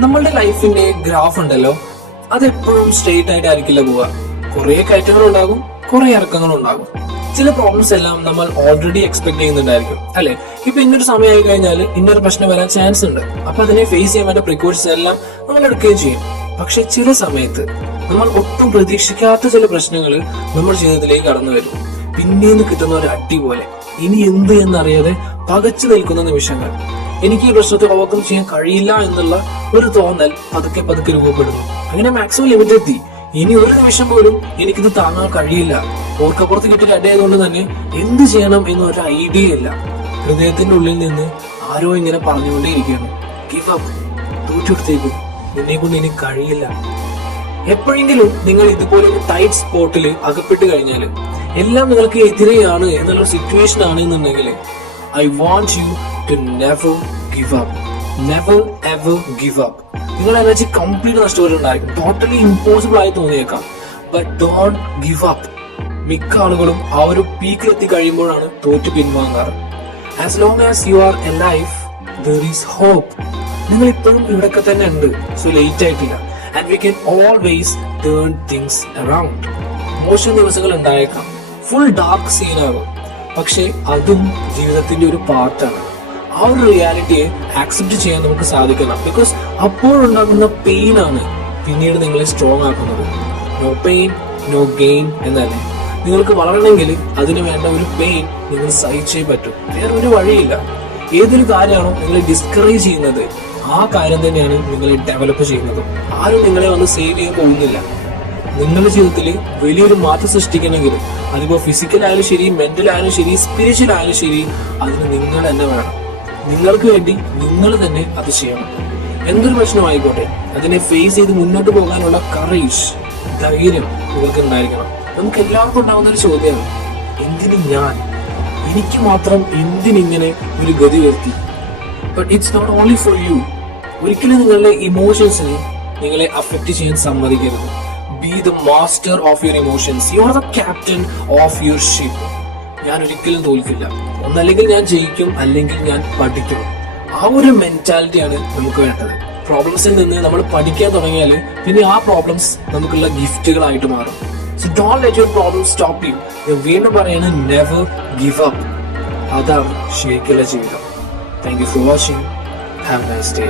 നമ്മളുടെ ലൈഫിന്റെ ഗ്രാഫ് ഉണ്ടല്ലോ, അതെപ്പോഴും സ്ട്രെയിറ്റ് ആയിട്ടായിരിക്കില്ല പോവുക. കുറെ കയറ്റങ്ങൾ ഉണ്ടാകും, കുറെ ഇറക്കങ്ങൾ ഉണ്ടാകും. ചില പ്രോബ്ലംസ് എല്ലാം നമ്മൾ ഓൾറെഡി എക്സ്പെക്ട് ചെയ്യുന്നുണ്ടായിരിക്കും, അല്ലെ? ഇപ്പൊ ഇന്നൊരു സമയമായി കഴിഞ്ഞാൽ ഇന്നൊരു പ്രശ്നം വരാൻ ചാൻസ് ഉണ്ട്. അപ്പൊ അതിനെ ഫേസ് ചെയ്യാൻ വേണ്ട പ്രിക്കോഷൻസ് എല്ലാം നമ്മൾ എടുക്കുകയും ചെയ്യും. പക്ഷെ ചില സമയത്ത് നമ്മൾ ഒട്ടും പ്രതീക്ഷിക്കാത്ത ചില പ്രശ്നങ്ങൾ നമ്മുടെ ജീവിതത്തിലേക്ക് കടന്നു വരും. പിന്നീന്ന് കിട്ടുന്ന ഒരു അടി പോലെ ഇനി എന്ത് എന്നറിയാതെ പകച്ചു നിൽക്കുന്ന നിമിഷങ്ങൾ. എനിക്ക് ഈ പ്രശ്നത്തെ ഓവർകം ചെയ്യാൻ കഴിയില്ല എന്നുള്ള ഒരു തോന്നൽ പതുക്കെ പതുക്കെ രൂപപ്പെടുന്നു. അങ്ങനെ മാക്സിമം ലിമിറ്റ് എത്തി. ഇനി ഒരു നിമിഷം പോലും എനിക്കിത് താങ്ങാൻ കഴിയില്ല. ഓർക്കപ്പുറത്ത് കിട്ടിയ അടിയായതുകൊണ്ട് തന്നെ എന്ത് ചെയ്യണം എന്നൊരു ഐഡിയ ഇല്ല. ഹൃദയത്തിന്റെ ഉള്ളിൽ നിന്ന് ആരോ ഇങ്ങനെ പറഞ്ഞുകൊണ്ടേയിരിക്കുകയാണ്, ഗിവ് അപ്പ്, തോറ്റെടുത്തേക്കും, നിന്നെ കൊണ്ട് എനിക്ക് കഴിയില്ല. എപ്പോഴെങ്കിലും നിങ്ങൾ ഇതുപോലെ ഒരു ടൈറ്റ് സ്പോട്ടിൽ അകപ്പെട്ട് കഴിഞ്ഞാൽ, എല്ലാം നിങ്ങൾക്ക് എതിരെയാണ് എന്നുള്ള സിറ്റുവേഷൻ ആണ് എന്നുണ്ടെങ്കിൽ, I want you to never give up. Never ever give up. നിങ്ങളുടെ എനർജി കംപ്ലീറ്റ് നഷ്ടപ്പെട്ടിട്ടുണ്ടായിരിക്കും, ടോട്ടലി ഇമ്പോസിബിൾ ആയി തോന്നിയേക്കാം. But don't give up. മിക്ക ആളുകളും ആ ഒരു പീക്കിൽ എത്തി കഴിയുമ്പോഴാണ് തോറ്റു പിൻവാങ്ങാറ്. As long as you are alive, there is hope. നിങ്ങൾ ഇപ്പോഴും ഇവിടൊക്കെ തന്നെ ഉണ്ട്. സോ ലേറ്റ് ആയിട്ടില്ല. And we can always turn things around. മോശം ദിവസങ്ങൾ ഉണ്ടായേക്കാം, ഫുൾ ഡാർക്ക് സീനാകും, പക്ഷെ അതും ജീവിതത്തിന്റെ ഒരു പാർട്ടാണ്. ആ ഒരു റിയാലിറ്റിയെ ആക്സെപ്റ്റ് ചെയ്യാൻ നമുക്ക് സാധിക്കണം. ബിക്കോസ് അപ്പോഴുണ്ടാകുന്ന പെയിൻ ആണ് പിന്നീട് നിങ്ങളെ സ്ട്രോങ് ആക്കുന്നത്. നോ പെയിൻ നോ ഗെയിൻ എന്നല്ലേ? നിങ്ങൾക്ക് വളരണമെങ്കിൽ അതിന് വേണ്ട ഒരു പെയിൻ നിങ്ങൾ സഹിച്ചേ പറ്റും. വേറെ ഒരു വഴിയില്ല. ഏതൊരു കാര്യമാണോ നിങ്ങളെ ഡിസ്കറേജ് ചെയ്യുന്നത്, ആ കാര്യം തന്നെയാണ് നിങ്ങളെ ഡെവലപ്പ് ചെയ്യുന്നത്. ആരും നിങ്ങളെ വന്ന് സേവ് ചെയ്യാൻ പോകുന്നില്ല. നിങ്ങളുടെ ജീവിതത്തിൽ വലിയൊരു മാറ്റം സൃഷ്ടിക്കണമെങ്കിൽ, അതിപ്പോ ഫിസിക്കൽ ആയാലും ശരി, മെന്റൽ ആയാലും ശരി, സ്പിരിച്വൽ ആയാലും ശരി, അതിന് നിങ്ങൾ തന്നെ വേണം. നിങ്ങൾക്ക് വേണ്ടി നിങ്ങൾ തന്നെ അത് ചെയ്യണം. എന്തൊരു പ്രശ്നമായിക്കോട്ടെ, അതിനെ ഫേസ് ചെയ്ത് മുന്നോട്ട് പോകാനുള്ള കറേജ്, ധൈര്യം നിങ്ങൾക്ക് ഉണ്ടായിരിക്കണം. നമുക്ക് എല്ലാവർക്കും ഉണ്ടാവുന്ന ഒരു ചോദ്യമാണ്, എന്തിന് ഞാൻ? എനിക്ക് മാത്രം എന്തിനിങ്ങനെ ഒരു ഗതി വരുത്തി? But it's not only for you. ഒരിക്കലും നിങ്ങളുടെ ഇമോഷൻസിനെ നിങ്ങളെ അഫക്റ്റ് ചെയ്യാൻ സമ്മതിക്കരുത്. Be the master of your emotions. You are the captain of your ship. ഞാൻ ഒരിക്കലും തോൽക്കില്ല. ഒന്നല്ലെങ്കിൽ ഞാൻ ജയിക്കും, അല്ലെങ്കിൽ ഞാൻ പഠിക്കും. ആ ഒരു മെന്റാലിറ്റിയാണ് നമുക്ക് വേണ്ടത്. പ്രോബ്ലംസിൽ നിന്ന് നമ്മൾ പഠിക്കാൻ തുടങ്ങിയാൽ പിന്നെ ആ പ്രോബ്ലംസ് നമുക്കുള്ള ഗിഫ്റ്റുകളായിട്ട് മാറും. So don't let your problems stop U. ഞാൻ വീണ്ടും പറയുന്നത്, നെവർ ഗിവ് അപ്പ്. അതാണ് ശരിക്കുള്ള ജീവിതം. Thank you for watching. Have A nice day.